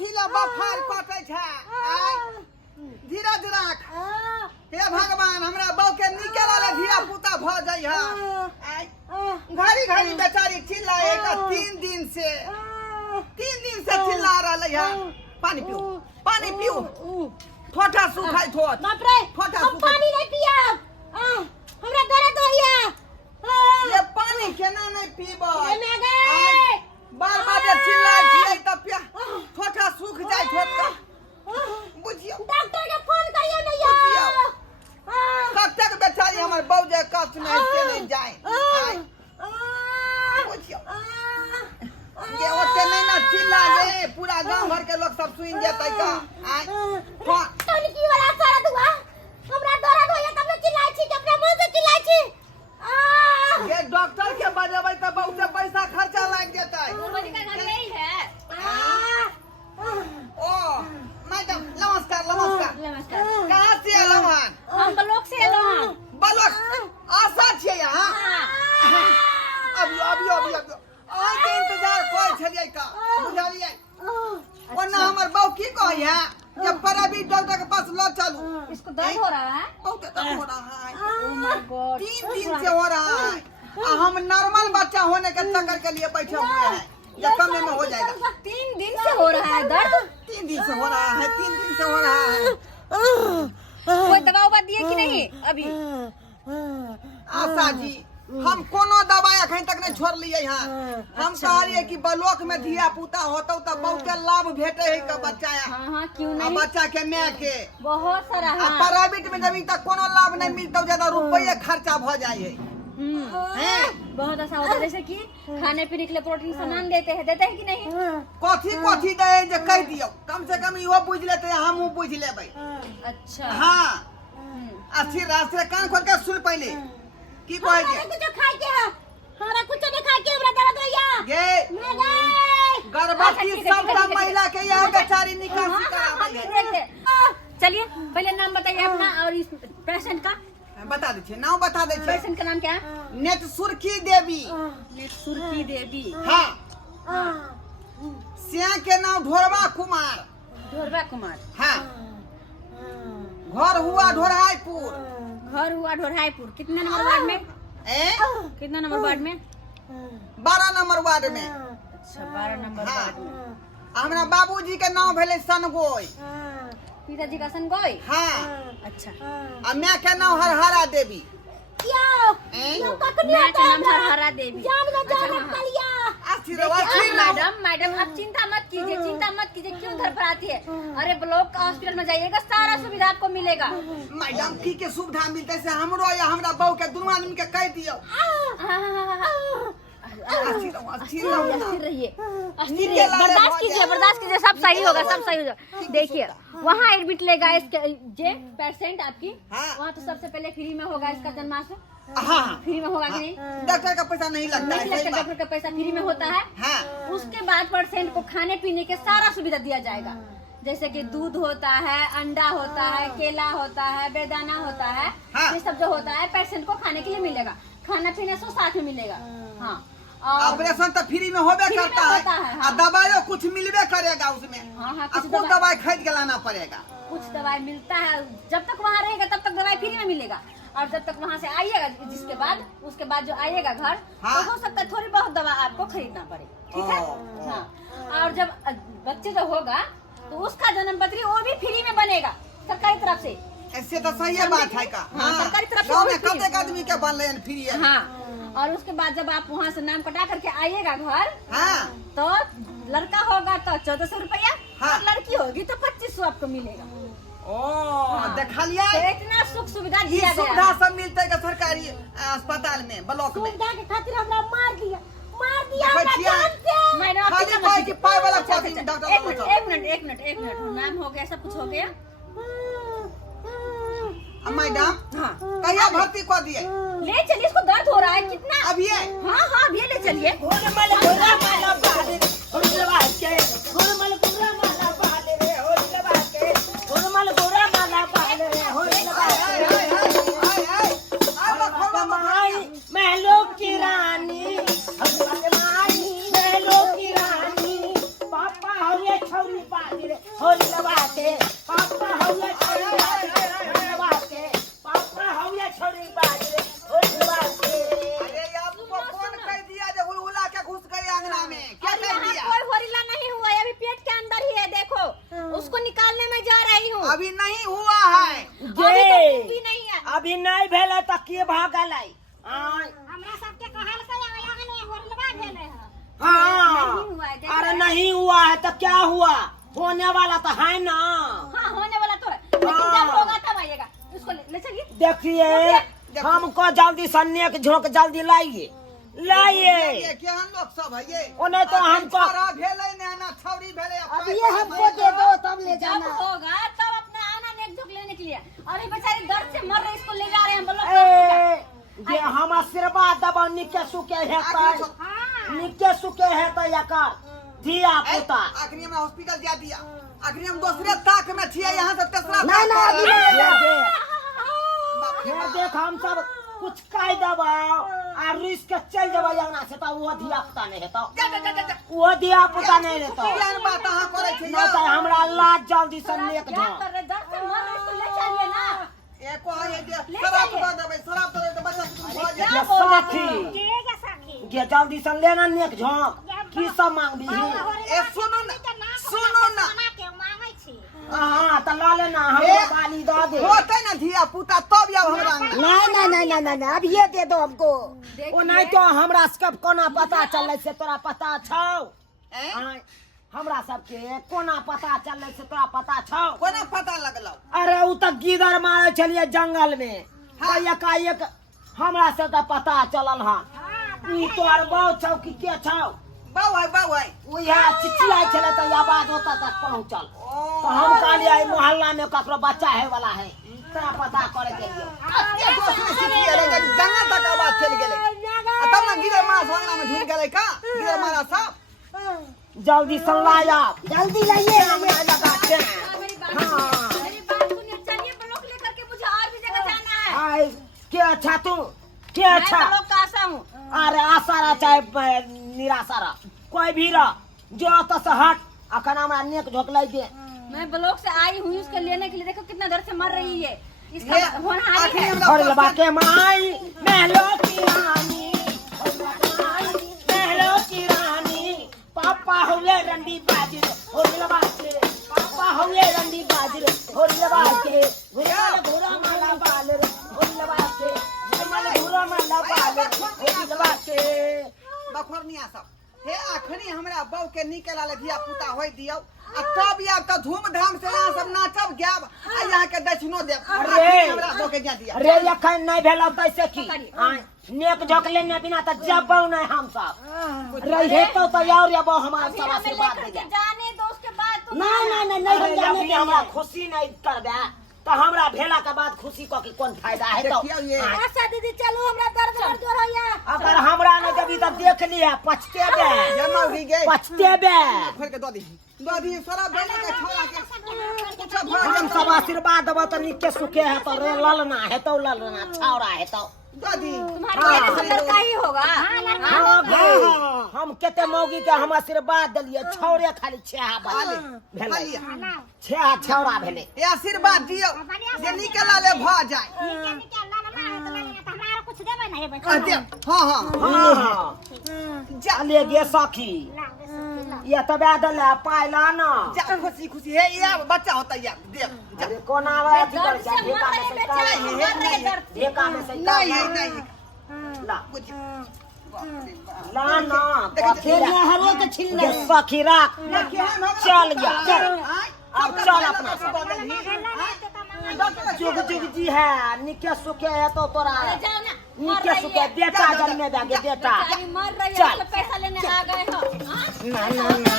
कथी ला बफार पटै छै धीरज राख हे भगवान हमरा बहू के निकल आले धिया पुता भ जाइ है घड़ी घड़ी बेचारी चिल्लाए का 3 दिन से चिल्ला रहले है पानी पियो ठोठा सुखाई ठोठ बाप रे ठोठा हम पानी नहीं पिया हमरा दर्द होइया ये पानी केना नहीं पीबो मैं गए बार चिल्लाए छियै त पिया ठोठा सूख जाय ठोठा बुझियो डॉक्टर के फोन करियो नहीं यार कब तक बेचारी हमर बहू जे कष्ट में से नहीं जाए बुझियो ये ओते नहीं ना चिल्ला दे पूरा गांव भर के लोग सब सुन जेतै का टोलकी वाला सारा दुआ हमरा दर्द होइया तब चिल्लाइ छी अपना मुंह से चिल्लाइ छी ये डॉक्टर के बजेबै त बहुत पैसा खर्चा लाग जेतै मोदी का घर यही है। ओ मैडम नमस्कार नमस्कार। कहाँ से एलौ हन हम ब्लॉक से एलो हन। बलोक आशा छियै यहाँ अभियो अहाँ के इंतजार कोई छलियै का बुझलियै ओना हमर बहू की कहै है जब प्राइवेट डॉक्टर के पास लो चलू इसको दर्द हो रहा है। बहुत दर्द हो रहा है ओह माय गॉड। 3 दिन से हो रहा है हम नॉर्मल बच्चा होने के चक्कर के लिए बैठे हुए हैं ये कम में हो जाएगा 3 दिन से हो रहा है दर्द। 3 दिन से हो रहा है 3 दिन से हो रहा है कोई दवा उवा दिए कि नहीं अभी? आशा जी हम कोनो दवाई अखन तक नहीं छोड़ लिए हैं हम कहलिए कि ब्लॉक में धिया पुता होतो तो बहुत लाभ भेटे है का बच्चा हाँ क्यों नहीं बच्चा के माँ के बहुत सारा है। प्राइवेट में जब तक कोनो लाभ नहीं मिलता ज्यादा रुपये खर्चा भ जाए है बहुत ऐसा होता है जैसे कि खाने पीने के लिए प्रोटीन सामान देते हैं कि नहीं? कथी दे जे कह दियो कम से कम इहो बुझ लेते हम बुझ लेबै। अच्छा हाँ अस्थिर रास्ते कान खोल के सुन पहले की कहे जे कुछ खाइ के हमरा कुछ नहीं खाइ के हमरा दर्द होइया ये मैं गए गर्भवती सब महिला के यहाँ बेचारी निकासी कराबै है चलिए पहले नाम बताइए अपना और इस पेशेंट का। बता दे छे नाम बता दे छे पेशेंट का नाम क्या है? नेट सुर्खी देवी सुर्खी देवी। हाँ सिया के नाम ढोरवा कुमार हाँ घर हुआ ढोरहाईपुर घर हुआ ढोरहाईपुर। कितने नंबर वार्ड में? कितना नंबर वार्ड में? 12 नंबर वार्ड में। अच्छा 12 नंबर वार्ड में। हमरा बाबूजी के नाम भेले सनगोई पिताजी का सनगोई। हाँ अच्छा आ मैं के नाम हरहरा देवी यो मैं का नाम हरहरा देवी। जान कलिया मैडम आप चिंता मत कीजिए क्यों घर पर आती है? अरे ब्लॉक हॉस्पिटल में जाइएगा सारा सुविधा आपको मिलेगा। मैडम की के सुविधा मिलते से हमरो या हमरा बहू के दुनू आदमी के कह दियो अस्थिर रहिए बर्दाश्त कीजिए सब सही होगा देखिए वहाँ एडमिट लेगा इसके जे पेशेंट आपकी वहाँ तो सबसे पहले फ्री में होगा इसका जन्माष्टमी फ्री में होगा कि नहीं? डॉक्टर का पैसा नहीं लगता है डॉक्टर का पैसा फ्री में होता है। उसके बाद पेशेंट को खाने पीने के सारा सुविधा दिया जाएगा जैसे कि दूध होता है अंडा होता है केला होता है बेदाना होता है ये सब जो होता है पेशेंट को खाने के लिए मिलेगा खाना पीने से साथ में मिलेगा। हाँ ऑपरेशन तो फ्री में होबे करता है और दवाइयों कुछ मिलबे करेगा उसमें। कुछ दवाई खरीद के लाना पड़ेगा कुछ दवाई मिलता है जब तक वहाँ रहेगा तब तक दवाई फ्री में मिलेगा और जब तक वहाँ से आइएगा उसके बाद जो आइएगा घर तो हो सकता है थोड़ी बहुत दवा आपको खरीदना पड़े ठीक है। हाँ और जब बच्चे जो होगा तो उसका जन्म पत्री वो भी फ्री में बनेगा सरकारी तरफ से। ऐसे तो सही बात है का सरकारी तरफ से कते आदमी के बनले फ्री है। हाँ और उसके बाद जब आप वहाँ से नाम कटा करके आइएगा घर तो लड़का होगा तो 1400 रुपया और लड़की होगी तो 2500 आपको मिलेगा। देखलिए इतना सुख सुविधा दिया गया सुविधा सब मिलते है सरकारी अस्पताल में ब्लॉक में सुविधा के खातिर हमरा मार दिया मैडम एक मिनट नाम हो गया सब कुछ हो गया। मैडम कहिया भर्ती कर दिए ले चलिए इसको दर्द हो रहा है कितना अभी है? हाँ अभी ले चलिए छोरी बाज रे होली लबाते पापा हौया छोरी बाज रे होली लबाते पापा हौया छोरी बाज रे होली लबाते। अरे आपको कौन कह दिया जो हुलहुला के घुस गई अंगना में? क्या अरे कह यहाँ दिया? कोई होरिला नहीं हुआ है, अभी पेट के अंदर ही है, देखो उसको निकालने में जा रही हूँ। अभी नहीं हुआ है। अभी तो भी नहीं है। अभी नहीं भेला त के भागल आई हमरा सबके कहल के आंगन में होरलवा भेले है। हाँ नहीं हुआ है, देख अरे रहे हैं। नहीं हुआ है तो क्या हुआ होने वाला तो है ना। हाँ होने वाला तो है, लेकिन जब होगा तब आइएगा। उसको ले चलिए। देखिए हमको जल्दी सन्ने के झोंक जल्दी लाइए ये क्या हम लोग सब है ये? ओ नहीं तो हमको छोरा भेले ना छौरी भेले। अब ये हमको दे दो तब ले जब जाना। होगा तब अपना आना नेक झोंक लेने के लिए। अभी बेचारी दर्द से मर रही, इसको ले जा रहे हैं हम लोग। ये हम आशीर्वाद दबा निके सुके हेता निके सुके हेता याकर दिया पुता आखिरी में हॉस्पिटल जा दिया। आखिरी हम दूसरे ताक में छिए यहाँ से तेसरा ना ना अभी ये देख हम सब कुछ कह दबाओ और रिस्क के चल जब यहाँ से तो वो दिया पुता नहीं हेता वो दिया पुता नहीं रहता क्या बात अहाँ करे छी? ना तो हमरा लाज जल्दी से लेक क्या जा कर रहे, दर्द से मर रहे, इसको ले चलिए ना। एको है जे ले शराब जाइए। तो देबे, शराब तो देबे तो बच्चा तुम भऽ क्या जाए। बोल रहे साथी हैं? के सखी ये जल्दी से लेना नेक झोंक की सब मांगबी ए सुनो ना के मांगे छी। हाँ तो ला लेना हमरा बाली दे दे होते ना धिया पुता तब आब हमरा अंगना। नहीं अब ये दे दो हमको। ओ नहीं तो हमरा सब कोना पता चले से तोरा पता छौ हैं? आय, हमरा सबके कोना पता चले से तोरा पता छौ कोना पता लगलौ? अरे उ तक गिदर मारे छलिए जंगल में हाँ। एकाएक हमरा से तो पता चलल हा ई तोर बहु छौ कि के छौ बाऊ है उहा चिचिया छले तो आवाज होता तक पहुंचल तो हम कहलिए मोहल्ला में ककरो बच्चा है वाला है तोरा पता करे के लिए ये दोस्त ने सिखिए रे जंगल तक आवाज चल गेले। आ तब ना गिरे मास अंगना में ढूंढ गेले का गिरे मारा साहब। जल्दी सल्लाया जल्दी लाइए लगाते मेरी बात सुनिए, चलिए ब्लॉक लेकर के, मुझे और भी जगह जाना है। आय के अच्छा तू के मैं अच्छा ब्लॉक का आशा हूँ। अरे आसारा चाहे निराशारा कोई भी रह जो तो से हट अखन हमरा नेक झोंक लाई दे मैं ब्लॉक से आई हुई उसके लेने के लिए। देखो कितना दर्द से मर रही है, इसका ये होनहारी आखिरी है। हम और लोग लबा के माई महलो की रानी महलो की रानी पापा हुए रंडी बाजी और लबा के पापा हुए रंडी बाजी और लबा के घुरा माला बाल और लबा के घुरा माला बाल और लबा के बखोरनिया सब हे अखनी हमरा बहू के निकला ले धिया पुता होय दियो आ तब आब त धूमधाम से यहाँ सब नाचब गायब आ यहाँ के दक्षिणो देब। अरे। अखनी हमरा बहू के जा दिया। अरे अखन नहीं भेल तैसे की आय, नेक झोंक लेने बिना तो जबौ नहीं हम सब रहे तो और अब हमारा अभी सब हमें आशीर्वाद लेकर दे के जा जाने दो, उसके बाद तो नहीं जाने के हमरा खुशी नहीं करबे तो हमरा भेला के बाद खुशी को की कौन फायदा है तो देखियो ये आय, अच्छा दीदी चलो हमरा दर्द बढ़ जोर होया। अगर हमरा ने जब तक देख लिया पछतेबे जमा हो गई पछतेबे खोल के दो दी सारा बेले के छोरा के कुछ हम सब आशीर्वाद देबो तो निके सुखे है तो रे ललना है तो ललना छौरा है तो दो दी तुम्हारे लिए तो लड़का ही होगा। हाँ गे, हम केते मौगी के हम आशीर्वाद दिलिए छौरे खाली छेहा भेले खाली छेहा छौरा भेले ये आशीर्वाद दियो जे निकला ले भ जाए। कुछ देबे नहीं आ दे हां हां हाँ जा ले गे सखी ये तबे दले पाइला ना जा खुशी खुशी हे ये बच्चा होता है दे जा। अरे कोना वे दर्द से मर रही है बेचारी, मर रही है दर्द से। ढेका में से नहीं है नहीं ला कुछ ला ना देखिए, कथी हरो के छिल्ले सखी राख चल गया चल अब चल अपना जुग जुग जी है निके सुखे है तो तोरा अरे जाओ ना, मर निके रही सुखे है। बेटा जन्मे दागे बेटा बेचारी मर रही है, चल। उसको पैसा लेने आ गए हो। हाँ? ना ना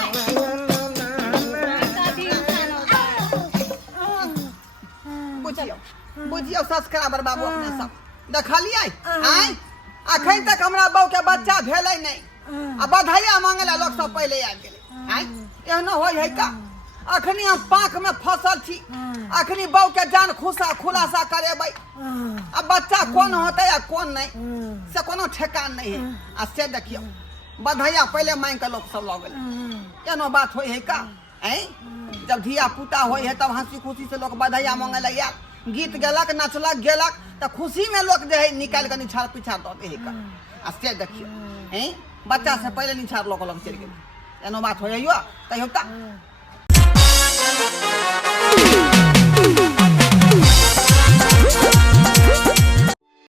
ऐसा भी इंसान होता है। बुझियो सब्सक्राइबर बाबू अपने सब देखलिए आय अखन तक हमरा बहू के बच्चा भेलै नहीं आ बधाइया मांगला लोग सब पहले आ गेले आय एहनो होय है का अखनी हम पाख में फसल छी अखनी बहू के जान खुलासा करेबै अब बच्चा कौन होते या कौन नहीं से कोनो ठेकान नहीं है आ से देखियो बधाइया पहले मांग के लोग सब लगल एनो बात होय है का जब धिया पुता होय है तब हंसी खुशी से लोग बधाइया मांगे लगे, गीत गेलक, नचलक गेलक, तो खुशी में लोग जो है निकाल के निछाड़ पिछाड़ दे है। आ से देखियो बच्चा से पहले निछाड़ लोग चल गए, एनो बात हो जाइयो तैयो